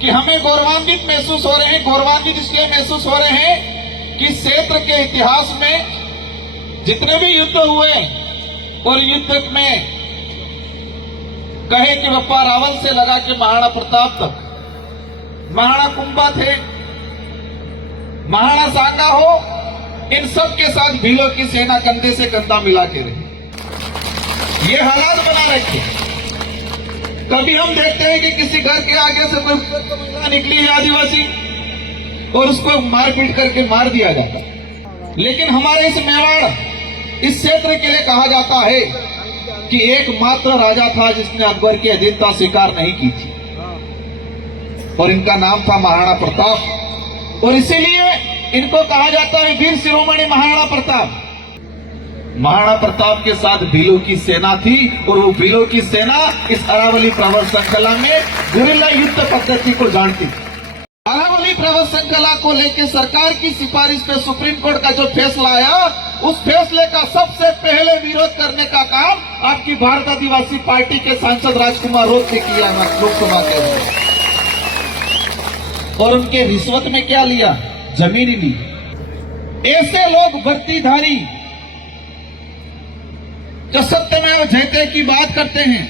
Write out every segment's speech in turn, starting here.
कि हमें गौरवान्वित महसूस हो रहे हैं। गौरवान्वित इसलिए महसूस हो रहे हैं कि क्षेत्र के इतिहास में जितने भी युद्ध हुए और युद्ध में कहे कि बप्पा रावल से लगा के महाराणा प्रताप तक, महाराणा कुंभा थे, महाराणा सांगा हो, इन सब के साथ भीलों की सेना कंधे से कंधा मिला के रही। ये हालात बना रखे। कभी हम देखते हैं कि किसी घर के आगे से कोई महिला निकली है आदिवासी और उसको मार पीट करके मार दिया जाता, लेकिन हमारे इस मेवाड़ इस क्षेत्र के लिए कहा जाता है कि एकमात्र राजा था जिसने अकबर की अधीनता स्वीकार नहीं की थी और इनका नाम था महाराणा प्रताप। और इसीलिए इनको कहा जाता है वीर शिरोमणि महाराणा प्रताप। महाराणा प्रताप के साथ भीलों की सेना थी और वो भीलों की सेना इस अरावली पर्वत श्रृंखला में गुरिल्ला युद्ध पद्धति को जानती थी। अरावली पर्वत श्रृंखला को लेकर सरकार की सिफारिश पे सुप्रीम कोर्ट का जो फैसला आया, उस फैसले का सबसे पहले विरोध करने का काम आपकी भारत आदिवासी पार्टी के सांसद राजकुमार रोत ने किया लोकसभा के अंदर। और उनके रिश्वत में क्या लिया? जमीन ली। ऐसे लोग वर्दीधारी जो सत्यमेव जयते की बात करते हैं,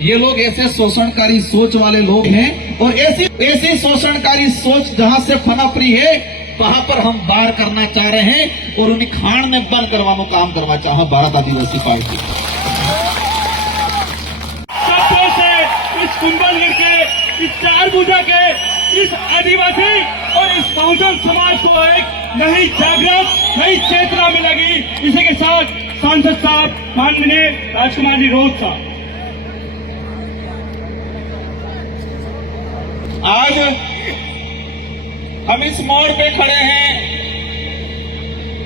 ये लोग ऐसे शोषणकारी सोच वाले लोग हैं और ऐसी शोषणकारी सोच जहां से पनप रही है वहां पर हम वार करना चाह रहे हैं और उन्हें खान में बंद करवाने काम करवा चाह भारत आदिवासी पार्टी। शब्दों से इस कुंभलगढ़ के, इस चार भुजा के, इस आदिवासी और इस बहुजन समाज को एक नई जागृत, नई चेतना मिलेगी। इसी के साथ सांसद साहब माननीय राजकुमार जी रोत साहब, आज हम इस मोड़ पे खड़े हैं।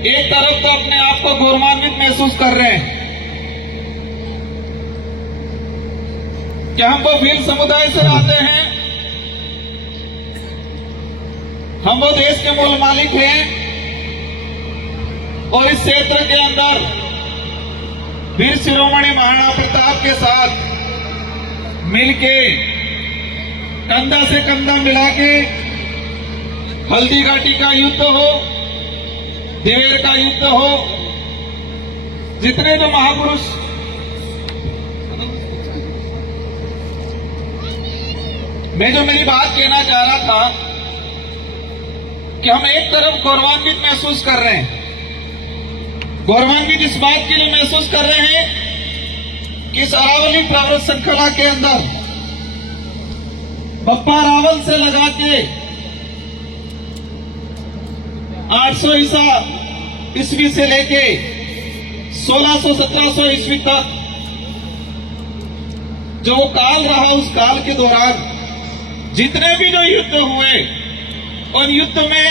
एक तरफ तो अपने आप को गौरवान्वित महसूस कर रहे हैं कि हम वो भील समुदाय से आते हैं, हम वो देश के मूल मालिक हैं और इस क्षेत्र के अंदर वीर शिरोमणि महाराणा प्रताप के साथ मिलके कंधा से कंधा मिला के हल्दी घाटी का युद्ध हो, देवेर का युद्ध हो, जितने जो महापुरुष मैं जो मेरी बात कहना चाह रहा था कि हम एक तरफ गौरवान्वित महसूस कर रहे हैं। गौरवान्वित इस बात के लिए महसूस कर रहे हैं कि इस अरावली पर्वत श्रृंखला के अंदर बप्पा रावल से लगा के 800 ईस्वी से लेके 1600-1700 ईस्वी तक जो काल रहा, उस काल के दौरान जितने भी जो युद्ध हुए, उन युद्ध में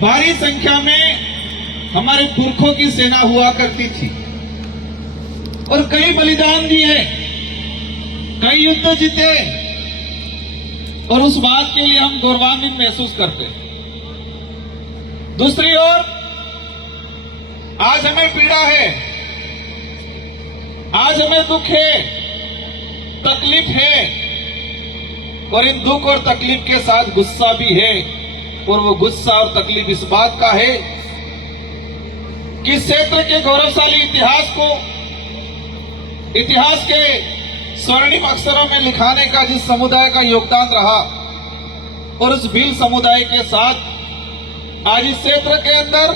भारी संख्या में हमारे पुरखों की सेना हुआ करती थी और कई बलिदान दिए, कई युद्ध जीते और उस बात के लिए हम गौरवान्वित महसूस करते हैं। दूसरी ओर आज हमें पीड़ा है, आज हमें दुख है, तकलीफ है और इन दुख और तकलीफ के साथ गुस्सा भी है। और वो गुस्सा और तकलीफ इस बात का है कि इस क्षेत्र के गौरवशाली इतिहास को, इतिहास के स्वर्णिम अक्षरों में लिखाने का जिस समुदाय का योगदान रहा और उस भील समुदाय के साथ आज इस क्षेत्र के अंदर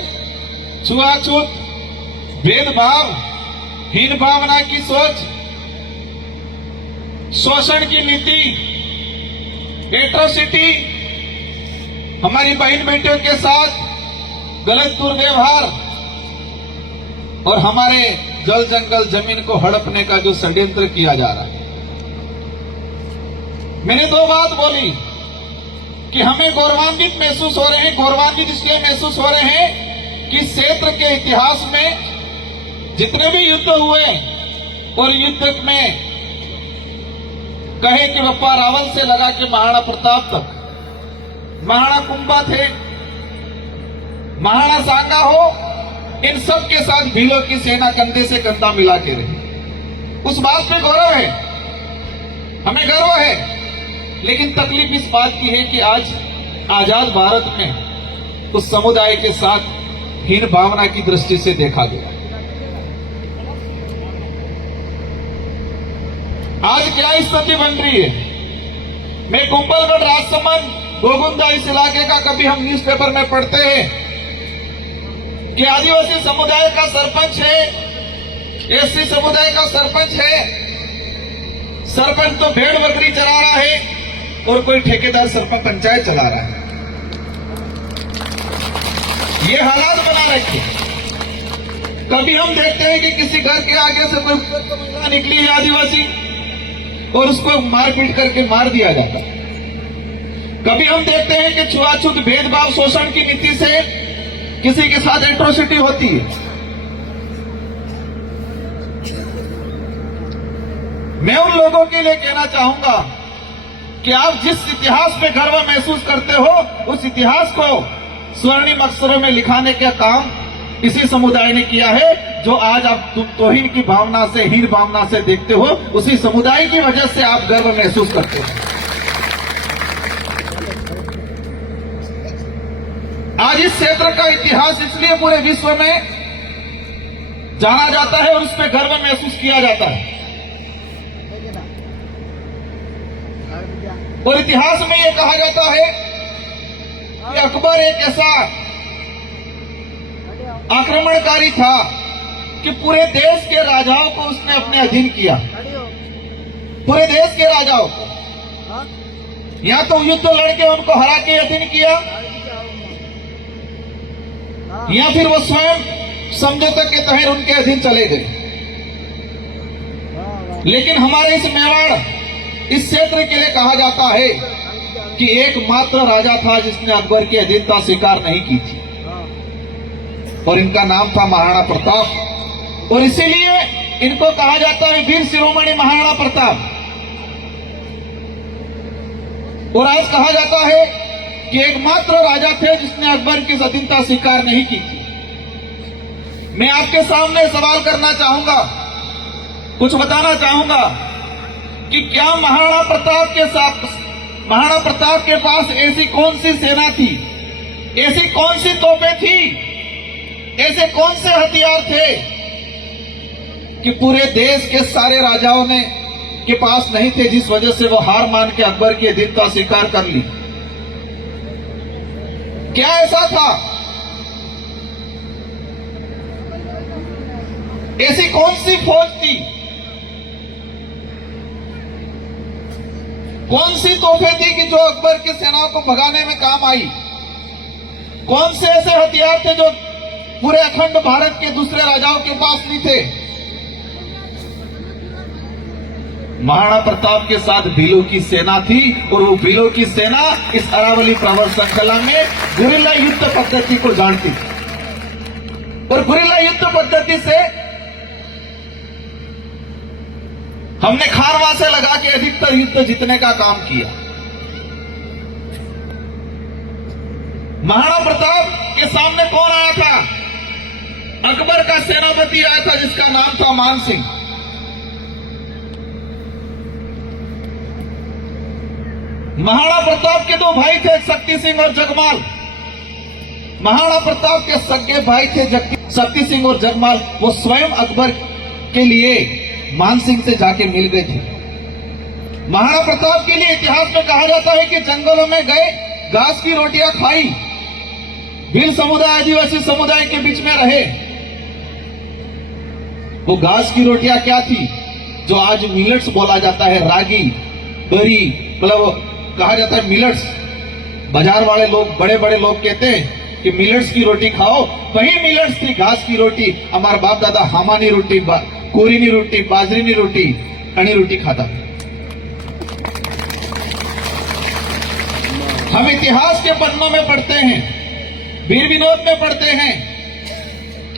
छुआछूत, भेदभाव, हीन भावना की सोच, शोषण की नीति, एट्रोसिटी, हमारी बहन बेटियों के साथ गलत दुर्व्यवहार और हमारे जल जंगल जमीन को हड़पने का जो षड्यंत्र किया जा रहा है। मैंने दो बात बोली कि हमें गौरवान्वित महसूस हो रहे हैं। गौरवान्वित इसलिए महसूस हो रहे हैं कि क्षेत्र के इतिहास में जितने भी युद्ध हुए और युद्ध में कहे कि बप्पा रावल से लगा के महाराणा प्रताप तक, महाराणा कुंभा थे, महाराणा सांगा हो, इन सब के साथ भीलों की सेना कंधे से कंधा मिला के रही। उस बात पे गौरव है, हमें गर्व है लेकिन तकलीफ इस बात की है कि आज आजाद भारत में उस समुदाय के साथ हीन भावना की दृष्टि से देखा गया। आज क्या स्थिति बन रही है? मैं कुंभलगढ़, राजसमंद, गोगुंदा इस इलाके का कभी हम न्यूज़पेपर में पढ़ते हैं कि आदिवासी समुदाय का सरपंच है, एससी समुदाय का सरपंच है, सरपंच तो भेड़ बकरी चला रहा है और कोई ठेकेदार सरपंच पंचायत चला रहा है। ये हालात बना रखे। कभी हम देखते हैं कि किसी घर के आगे से कोई महिला निकली है आदिवासी और उसको मारपीट करके मार दिया जाता है। कभी हम देखते हैं कि छुआछूत, भेदभाव, शोषण की नीति से किसी के साथ एट्रोसिटी होती है। मैं उन लोगों के लिए कहना चाहूंगा कि आप जिस इतिहास पे गर्व महसूस करते हो, उस इतिहास को स्वर्णिम अक्षरों में लिखाने का काम इसी समुदाय ने किया है। जो आज आप तौहीन की भावना से, हीन भावना से देखते हो, उसी समुदाय की वजह से आप गर्व महसूस करते हो। आज इस क्षेत्र का इतिहास इसलिए पूरे विश्व में जाना जाता है और उस पर गर्व महसूस किया जाता है। और इतिहास में यह कहा जाता है कि अकबर एक ऐसा आक्रमणकारी था कि पूरे देश के राजाओं को उसने अपने अधीन किया। पूरे देश के राजाओं को या तो युद्ध लड़के उनको हरा के अधीन किया, या फिर वो स्वयं समझौते के तहत उनके अधीन चले गए। लेकिन हमारे इस मेवाड़, इस क्षेत्र के लिए कहा जाता है कि एकमात्र राजा था जिसने अकबर की अधीनता स्वीकार नहीं की थी, और इनका नाम था महाराणा प्रताप। और इसीलिए इनको कहा जाता है वीर शिरोमणि महाराणा प्रताप। और आज कहा जाता है कि एकमात्र राजा थे जिसने अकबर की अधीनता स्वीकार नहीं की थी। मैं आपके सामने सवाल करना चाहूंगा, कुछ बताना चाहूंगा कि क्या महाराणा प्रताप के पास ऐसी कौन सी सेना थी, ऐसी कौन सी तोपें थी, ऐसे कौन से हथियार थे कि पूरे देश के सारे राजाओं ने के पास नहीं थे, जिस वजह से वो हार मान के अकबर की अधीनता स्वीकार कर ली? क्या ऐसा था? ऐसी कौन सी फौज थी, कौन सी तोहफे थी कि जो अकबर की सेनाओं को भगाने में काम आई? कौन से ऐसे हथियार थे जो पूरे अखंड भारत के दूसरे राजाओं के पास नहीं थे? महाराणा प्रताप के साथ भीलों की सेना थी, और वो भीलों की सेना इस अरावली प्रवर श्रृंखला में गुरिल्ला युद्ध पद्धति को जानती थी। और गुरिल्ला युद्ध पद्धति से हमने खारवा से लगा के अधिकतर युद्ध जीतने का काम किया। महाराणा प्रताप के सामने कौन आया था? अकबर का सेनापति आया था जिसका नाम था मान सिंह। महाराणा प्रताप के दो भाई थे, शक्ति सिंह और जगमाल। महाराणा प्रताप के सगे भाई थे शक्ति सिंह और जगमाल। वो स्वयं अकबर के लिए मान सिंह से जाके मिल गए थे। महाराणा प्रताप के लिए इतिहास में कहा जाता है कि जंगलों में गए, घास की रोटियां खाई, भील समुदाय, आदिवासी समुदाय के बीच में रहे। वो घास की रोटियां क्या थी? जो आज मिलेट्स बोला जाता है, रागी, बरी, मतलब कहा जाता है मिलेट्स। बाजार वाले लोग, बड़े बड़े लोग कहते हैं कि मिलेट्स की रोटी खाओ, वही मिलेट्स थी, घास की रोटी। हमारा बाप दादा हामानी रोटी, कोरीनी रोटी, बाजरीनी रोटी, कणी रोटी खाता। हम इतिहास के पन्नों में पढ़ते हैं, वीर विनोद में पढ़ते हैं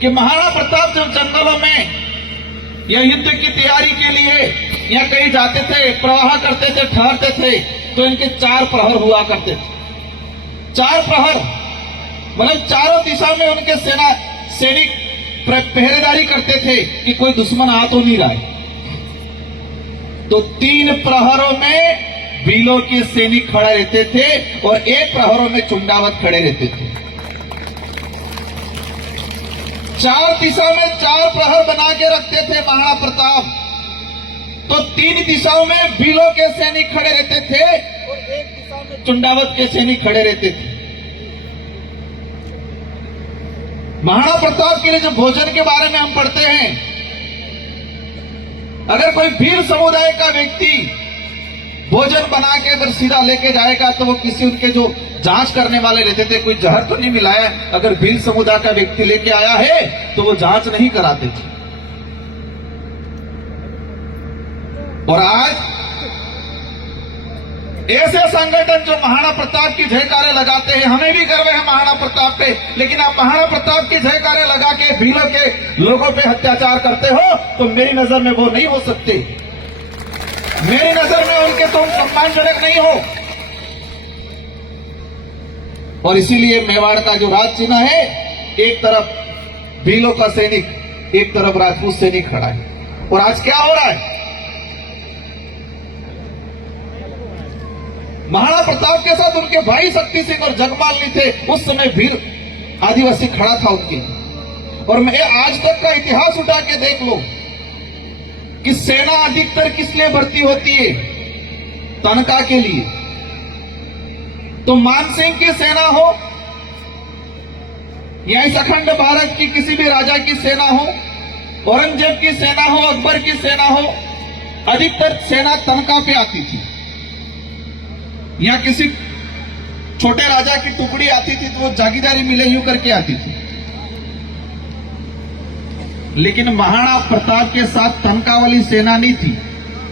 कि महाराणा प्रताप जब जंगलों में या युद्ध की तैयारी के लिए या कहीं जाते थे, प्रवाह करते थे, ठहरते थे, तो इनके 4 प्रहर हुआ करते थे। 4 प्रहर मतलब चारों दिशा में उनके सैनिक पहरेदारी करते थे कि कोई दुश्मन आ तो नहीं रहा है। तो 3 प्रहरों में भीलों के सैनिक खड़े रहते थे और एक प्रहरों में चुंडावत खड़े रहते थे। चार दिशा में 4 प्रहर बना के रखते थे महाराणा प्रताप, तो 3 दिशाओं में भीलों के सैनिक खड़े रहते थे और एक दिशा में चुंडावत के सैनिक खड़े रहते थे। महाराणा प्रताप के लिए जो भोजन के बारे में हम पढ़ते हैं, अगर कोई भील समुदाय का व्यक्ति भोजन बना के अगर सीधा लेके जाएगा तो वो किसी उनके जो जांच करने वाले रहते थे, कोई जहर तो नहीं मिलाया, अगर भील समुदाय का व्यक्ति लेके आया है तो वो जांच नहीं कराते थे। और आज ऐसे संगठन जो महाराणा प्रताप की जयकारे लगाते हैं, हमें भी गर्व है महाराणा प्रताप पे, लेकिन आप महाराणा प्रताप की जयकारे लगा के भीलों के लोगों पे अत्याचार करते हो तो मेरी नजर में वो नहीं हो सकते, मेरी नजर में उनके तुम सम्मानजनक नहीं हो। और इसीलिए मेवाड़ का जो राज चिन्ह है, एक तरफ भीलों का सैनिक, एक तरफ राजपूत सैनिक खड़ा है। और आज क्या हो रहा है, महाराणा प्रताप के साथ उनके भाई शक्ति सिंह और जगमाल नहीं थे, उस समय भील आदिवासी खड़ा था उनके। और मैं आज तक का इतिहास उठा के देख लो कि सेना अधिकतर किस लिए भर्ती होती है, तनखा के लिए। तो मानसिंह की सेना हो या इस अखंड भारत की किसी भी राजा की सेना हो, औरंगजेब की सेना हो, अकबर की सेना हो, अधिकतर सेना तनखा पे आती थी, या किसी छोटे राजा की टुकड़ी आती थी तो वो जागीरदारी मिले यूं करके आती थी। लेकिन महाराणा प्रताप के साथ तनखा वाली सेना नहीं थी,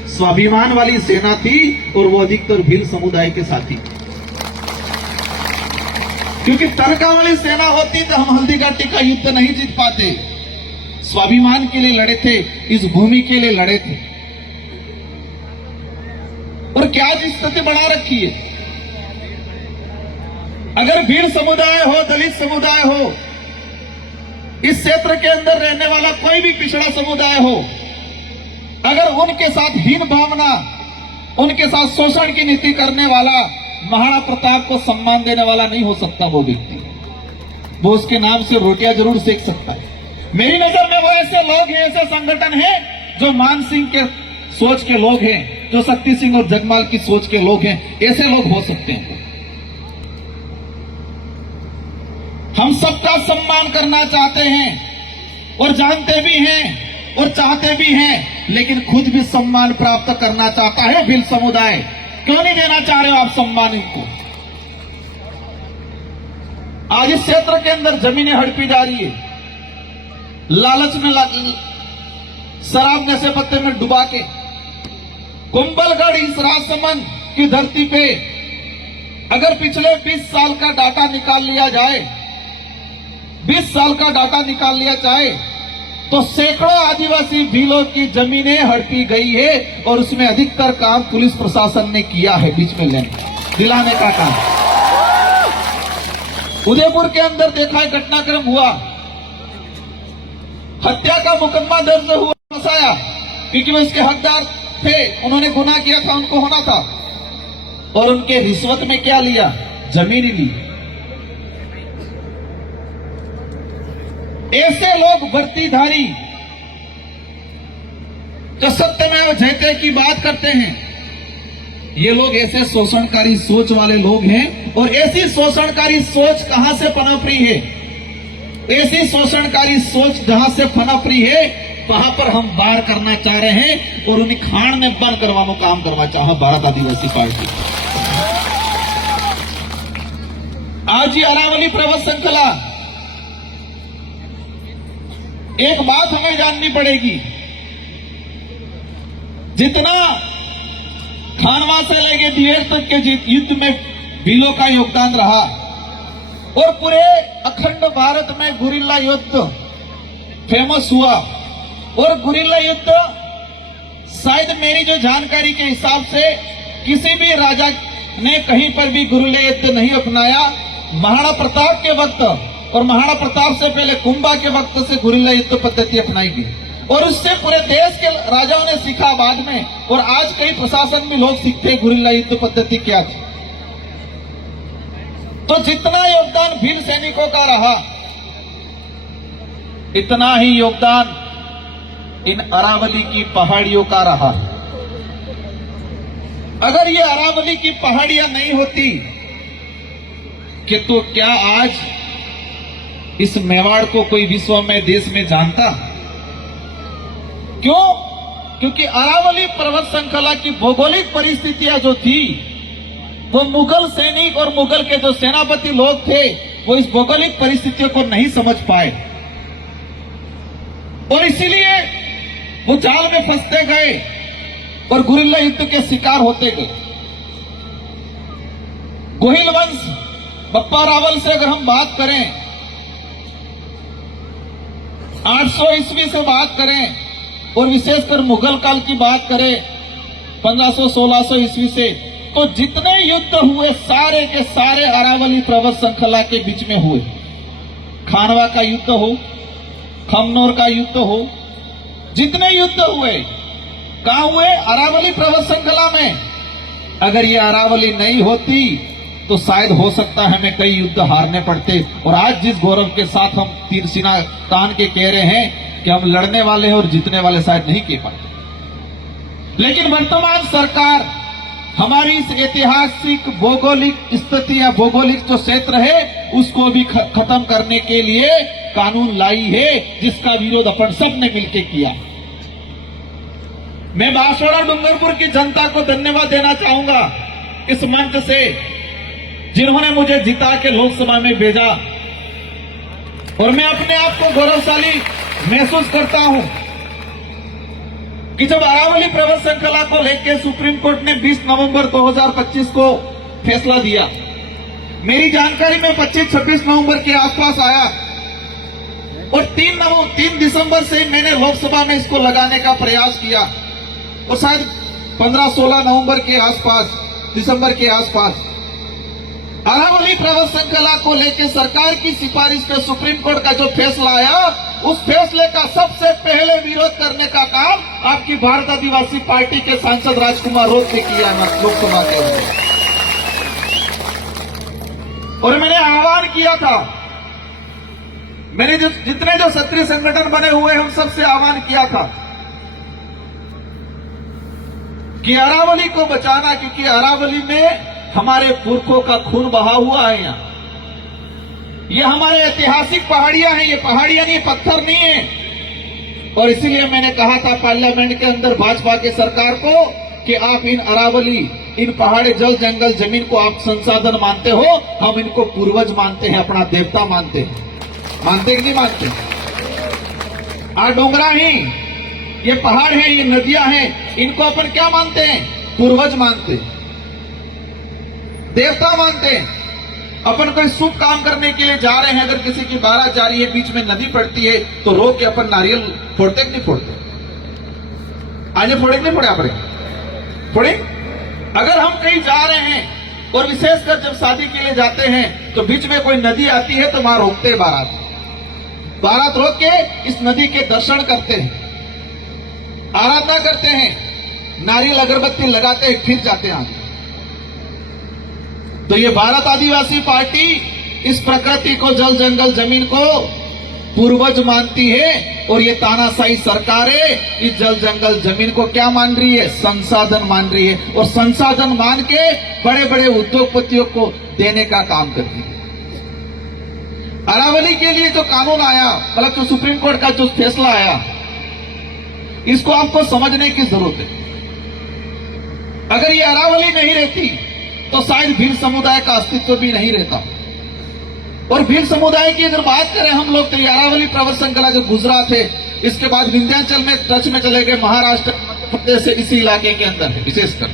स्वाभिमान वाली सेना थी, और वो अधिकतर भील समुदाय के साथी। क्योंकि तनखा वाली सेना होती तो हम हल्दीघाटी का युद्ध नहीं जीत पाते। स्वाभिमान के लिए लड़े थे, इस भूमि के लिए लड़े थे। और क्या स्थिति बना रखी है, अगर भील समुदाय हो, दलित समुदाय हो, इस क्षेत्र के अंदर रहने वाला कोई भी पिछड़ा समुदाय हो, अगर उनके साथ हीन भावना, उनके साथ शोषण की नीति करने वाला महाराणा प्रताप को सम्मान देने वाला नहीं हो सकता वो व्यक्ति, वो उसके नाम से रोटियां जरूर सेक सकता है। मेरी नजर में वो ऐसे लोग हैं, ऐसे संगठन हैं जो मान सिंह के सोच के लोग हैं, जो शक्ति सिंह और जगमाल की सोच के लोग हैं, ऐसे लोग हो सकते हैं। हम सबका सम्मान करना चाहते हैं और जानते भी हैं और चाहते भी हैं, लेकिन खुद भी सम्मान प्राप्त करना चाहता है भील समुदाय। क्यों नहीं देना चाह रहे हो आप सम्मान इनको? आज इस क्षेत्र के अंदर जमीनें हड़पी जा रही है, लालच में शराब नशे पत्ते में डुबा के। कुंभलगढ़ इस राजसमंद की धरती पे अगर पिछले 20 साल का डाटा निकाल लिया जाए, 20 साल का डाटा निकाल लिया जाए तो सैकड़ों आदिवासी भीलों की जमीनें हड़पी गई है, और उसमें अधिकतर काम पुलिस प्रशासन ने किया है, बीच में दिलाने का काम। उदयपुर के अंदर देखा है, घटनाक्रम हुआ, हत्या का मुकदमा दर्ज हुआ, फंसाया, क्योंकि वो इसके हकदार थे, उन्होंने गुनाह किया था, उनको होना था, और उनके रिश्वत में क्या लिया, जमीन ली। ऐसे लोग वर्दीधारी जो सत्यमेव जयते की बात करते हैं, ये लोग ऐसे शोषणकारी सोच वाले लोग हैं। और ऐसी शोषणकारी सोच कहां से पनप रही है, ऐसी शोषणकारी सोच जहां से पनप रही है, वहां पर हम वार करना चाह रहे हैं और उन्हें खान में बंद करवाने काम करवा चाह भारत आदिवासी पार्टी। आज ही अरावली पर्वत श्रृंखला, एक बात हमें जाननी पड़ेगी, जितना खानवा से लेके दिवेर तक के युद्ध में भीलों का योगदान रहा, और पूरे अखंड भारत में गुरिल्ला युद्ध फेमस हुआ, और गुरिल्ला युद्ध शायद मेरी जो जानकारी के हिसाब से किसी भी राजा ने कहीं पर भी गुरिल्ला युद्ध नहीं अपनाया। महाराणा प्रताप के वक्त और महाराणा प्रताप से पहले कुंभा के वक्त से गुरिल्ला युद्ध पद्धति अपनाई गई, और उससे पूरे देश के राजाओं ने सीखा बाद में, और आज कई प्रशासन में लोग सीखते गुरिल्ला युद्ध पद्धति क्या थी। तो जितना योगदान भील सैनिकों का रहा, इतना ही योगदान इन अरावली की पहाड़ियों का रहा। अगर ये अरावली की पहाड़ियां नहीं होती कि तो क्या आज इस मेवाड़ को कोई विश्व में देश में जानता? क्यों? क्योंकि अरावली पर्वत श्रृंखला की भौगोलिक परिस्थितियां जो थी, वो मुगल सैनिक और मुगल के जो सेनापति लोग थे, वो इस भौगोलिक परिस्थितियों को नहीं समझ पाए, और इसीलिए वो जाल में फंसते गए और गुरिल्ला युद्ध के शिकार होते गए। गोहिल वंश, बप्पा रावल से अगर हम बात करें, 800 ईस्वी से बात करें, और विशेषकर मुगल काल की बात करें 1500-1600 ईस्वी से, तो जितने युद्ध हुए सारे के सारे अरावली पर्वत श्रृंखला के बीच में हुए। खानवा का युद्ध हो, खमनोर का युद्ध हो, जितने युद्ध हुए कहां हुए? अरावली पर्वत श्रृंखला में। अगर ये अरावली नहीं होती तो शायद हो सकता है हमें कई युद्ध हारने पड़ते, और आज जिस गौरव के साथ हम तीर सीना तान के कह रहे हैं कि हम लड़ने वाले हैं और जीतने वाले, शायद नहीं कह पाते। लेकिन वर्तमान सरकार हमारी इस ऐतिहासिक भौगोलिक स्थिति या भौगोलिक जो क्षेत्र है उसको भी खत्म करने के लिए कानून लाई है, जिसका विरोध अपन सब ने मिलकर किया। मैं बांसवाड़ा डूंगरपुर की जनता को धन्यवाद देना चाहूंगा इस मंच से, जिन्होंने मुझे जिता के लोकसभा में भेजा, और मैं अपने आप को गौरवशाली महसूस करता हूं कि जब अरावली पर्वत श्रृंखला को लेकर सुप्रीम कोर्ट ने 20 नवंबर 2025 को फैसला दिया, मेरी जानकारी में 25-26 नवंबर के आसपास आया, और 3 दिसंबर से मैंने लोकसभा में इसको लगाने का प्रयास किया, और शायद 15-16 नवंबर के आसपास, दिसंबर के आसपास अरावली पर्वत श्रृंखला को लेकर सरकार की सिफारिश पे सुप्रीम कोर्ट का जो फैसला आया, उस फैसले का सबसे पहले विरोध करने का काम आपकी भारत आदिवासी पार्टी के सांसद राजकुमार रोत ने किया लोकसभा के अंदर। और मैंने आह्वान किया था, मैंने जितने जो क्षत्रिय संगठन बने हुए हम सबसे आह्वान किया था कि अरावली को बचाना, क्योंकि अरावली में हमारे पुरखों का खून बहा हुआ है। यहाँ ये हमारे ऐतिहासिक पहाड़ियां हैं, ये पहाड़ियां नहीं, पत्थर नहीं है। और इसीलिए मैंने कहा था पार्लियामेंट के अंदर भाजपा के सरकार को कि आप इन अरावली, इन पहाड़ी जल जंगल जमीन को आप संसाधन मानते हो, हम इनको पूर्वज मानते हैं, अपना देवता मानते हैं। मानते कि नहीं मानते? डोंगरा ही, ये पहाड़ हैं, ये नदियां हैं, इनको अपन क्या मानते हैं? पूर्वज मानते हैं, देवता मानते हैं। अपन कोई शुभ काम करने के लिए जा रहे हैं, अगर किसी की बारात जा रही है, बीच में नदी पड़ती है, तो रोक के अपन नारियल फोड़ते कि नहीं फोड़ते? आज फोड़े कि नहीं फोड़े? आप फोड़े? अगर हम कहीं जा रहे हैं, और विशेषकर जब शादी के लिए जाते हैं, तो बीच में कोई नदी आती है तो वहां रोकते हैं, बारात रोक के इस नदी के दर्शन करते हैं, आराधना करते हैं, नारियल अगरबत्ती लगाते हैं, फिर जाते हैं आगे। तो ये भारत आदिवासी पार्टी इस प्रकृति को, जल जंगल जमीन को पूर्वज मानती है, और ये तानाशाही सरकारें इस जल जंगल जमीन को क्या मान रही है? संसाधन मान रही है, और संसाधन मान के बड़े बड़े उद्योगपतियों को देने का काम करती है। अरावली के लिए जो कानून आया, मतलब जो सुप्रीम कोर्ट का जो फैसला आया, इसको आपको समझने की जरूरत है। अगर ये अरावली नहीं रहती तो शायद भील समुदाय का अस्तित्व भी नहीं रहता। और भील समुदाय की अगर बात करें हम लोग, तो ये अरावली पर्वत श्रृंखला जो गुजरात है, इसके बाद विंध्याचल में टच में चले गए, महाराष्ट्र, मध्य प्रदेश से इसी इलाके के अंदर है विशेषकर।